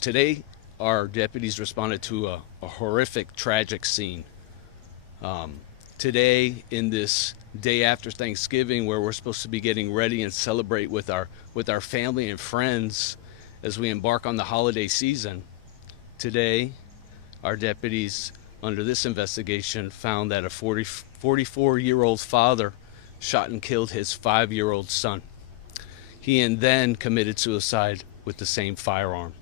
Today, our deputies responded to a horrific, tragic scene. Today, in this day after Thanksgiving, where we're supposed to be getting ready and celebrate with our family and friends as we embark on the holiday season, today, our deputies, under this investigation, found that a 44-year-old father shot and killed his 5-year-old son. He and then committed suicide with the same firearm.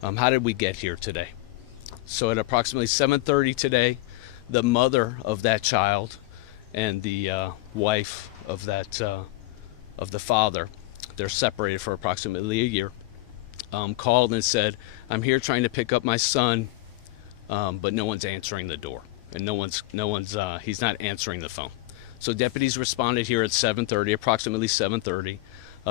How did we get here today? So at approximately 7:30 today, the mother of that child and the wife of the father, they're separated for approximately a year, called and said, "I'm here trying to pick up my son, but no one's answering the door, and he's not answering the phone." So deputies responded here at 7:30, approximately 7:30.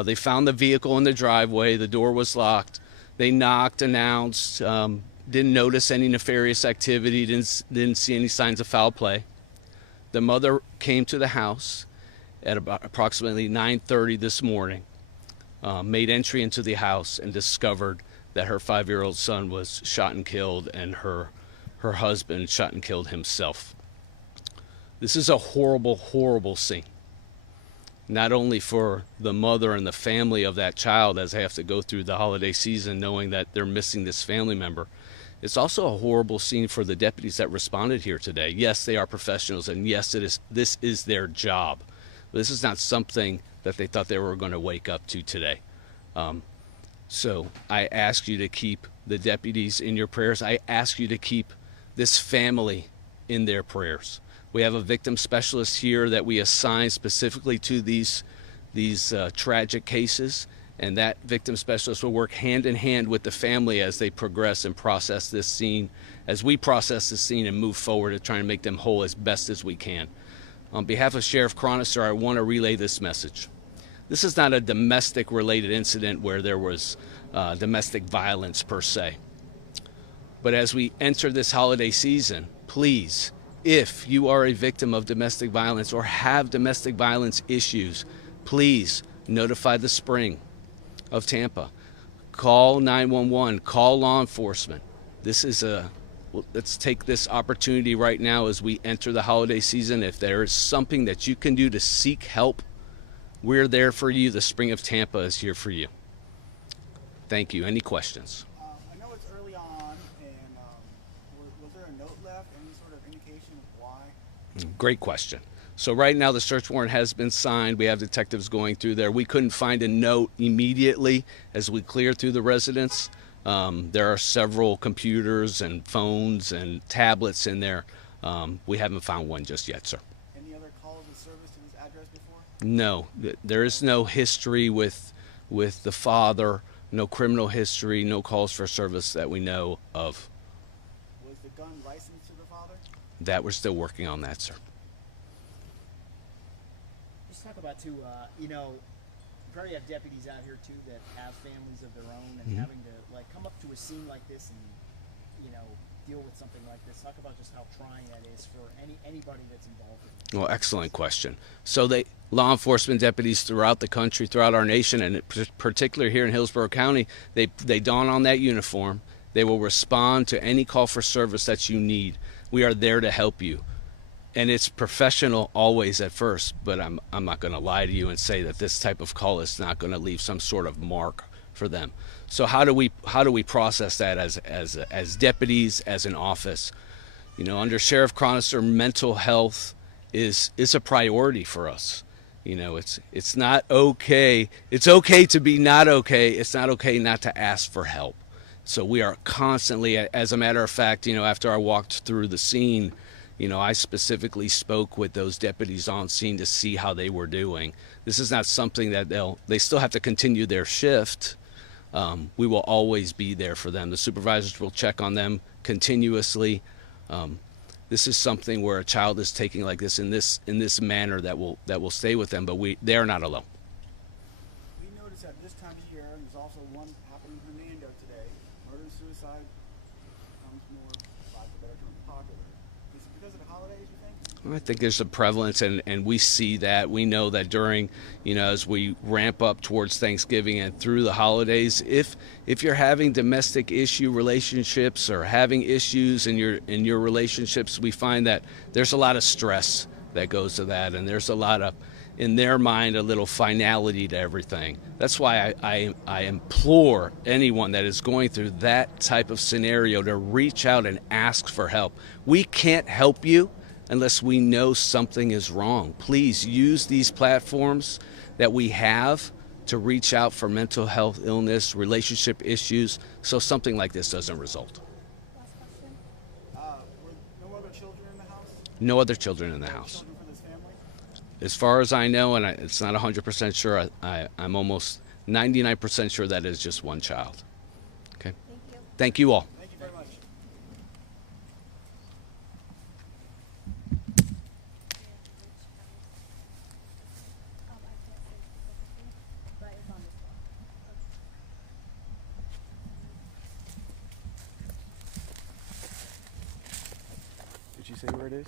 They found the vehicle in the driveway. The door was locked. They knocked, announced, didn't notice any nefarious activity, didn't see any signs of foul play. The mother came to the house at about approximately 9:30 this morning, made entry into the house, and discovered that her 5-year-old son was shot and killed, and her husband shot and killed himself. This is a horrible, horrible scene. Not only for the mother and the family of that child as they have to go through the holiday season knowing that they're missing this family member, it's also a horrible scene for the deputies that responded here today. Yes, they are professionals, and yes, this is their job. This is not something that they thought they were going to wake up to today. So I ask you to keep the deputies in your prayers. I ask you to keep this family in their prayers. We have a victim specialist here that we assign specifically to these tragic cases, and that victim specialist will work hand in hand with the family as they progress and process this scene, as we process this scene and move forward to try and make them whole as best as we can. On behalf of Sheriff Cronister, I want to relay this message. This is not a domestic related incident where there was domestic violence per se. But as we enter this holiday season, please, if you are a victim of domestic violence or have domestic violence issues, please notify the Spring of Tampa. Call 911, call law enforcement. Let's take this opportunity right now as we enter the holiday season. If there is something that you can do to seek help, we're there for you. The Spring of Tampa is here for you. Thank you. Any questions? I know it's early on, and was there a note left? Any sort of indication of why? Great question. So right now the search warrant has been signed. We have detectives going through there. We couldn't find a note immediately as we cleared through the residence. There are several computers and phones and tablets in there. We haven't found one just yet, sir. Any other calls of service to this address before? No, there is no history with the father, no criminal history, no calls for service that we know of. Was the gun licensed to the father? That we're still working on that, sir. Let's talk about too, you probably have deputies out here too that have families of their own and having to come up to a scene like this and deal with something like this. Talk about just how trying that is for anybody that's involved in it. Well, excellent question. So law enforcement deputies throughout the country, throughout our nation, and particularly here in Hillsborough County, they don on that uniform. They will respond to any call for service that you need. We are there to help you. And it's professional always at first, but I'm not going to lie to you and say that this type of call is not going to leave some sort of mark for them. So how do we process that as deputies, as an office? Under Sheriff Cronister, mental health is a priority for us. It's not okay. It's okay to be not okay. It's not okay not to ask for help. So we are constantly, as a matter of fact, after I walked through the scene, I specifically spoke with those deputies on scene to see how they were doing. This is not something that they still have to continue their shift. We will always be there for them. The supervisors will check on them continuously. This is something where a child is taking like this in this manner that will stay with them, but they are not alone. We noticed that this time of year, there's also one happening in Hernando today. Murder and suicide becomes more, by the better term, popular. Is it because of the holidays, you think? I think there's a prevalence, and we see that. We know that during, as we ramp up towards Thanksgiving and through the holidays, if you're having domestic issue relationships or having issues in your relationships, we find that there's a lot of stress that goes to that, and there's a lot of, in their mind, a little finality to everything. That's why I implore anyone that is going through that type of scenario to reach out and ask for help. We can't help you unless we know something is wrong. Please use these platforms that we have to reach out for mental health, illness, relationship issues, so something like this doesn't result. Last question. Were no other children in the house? No other children in the house. Children from this family? As far as I know, and it's not 100% sure, I'm almost 99% sure that is just one child. Okay? Thank you. Thank you all. Thank you very much. But it's on this one. Did you say where it is?